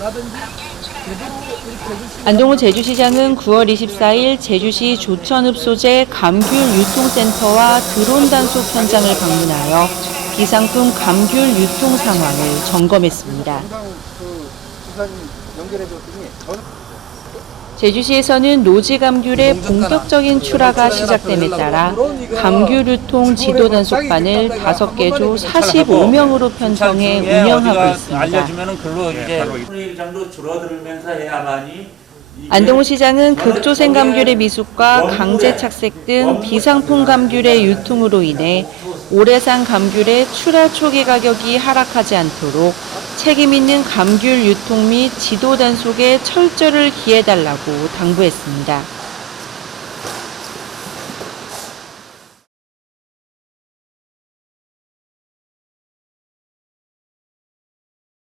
라든지 이렇게 해주시면 안동호 제주시장은 9월 24일 제주시 조천읍소재 감귤 유통센터와 드론 단속 현장을 방문하여 비상품 감귤 유통 상황을 점검했습니다. 제주시에서는 노지 감귤의 본격적인 출하가 시작됨에 따라 감귤 유통 지도 단속반을 5개 조 45명으로 편성해 운영하고 있습니다. 알려주면은 글로 이제 일장도 줄어들면서 해야만이 안동호 시장은 극조생 감귤의 미숙과 강제 착색 등 비상품 감귤의 유통으로 인해 오래산 감귤의 출하 초기 가격이 하락하지 않도록 책임 있는 감귤 유통 및 지도 단속에 철저를 기해달라고 당부했습니다.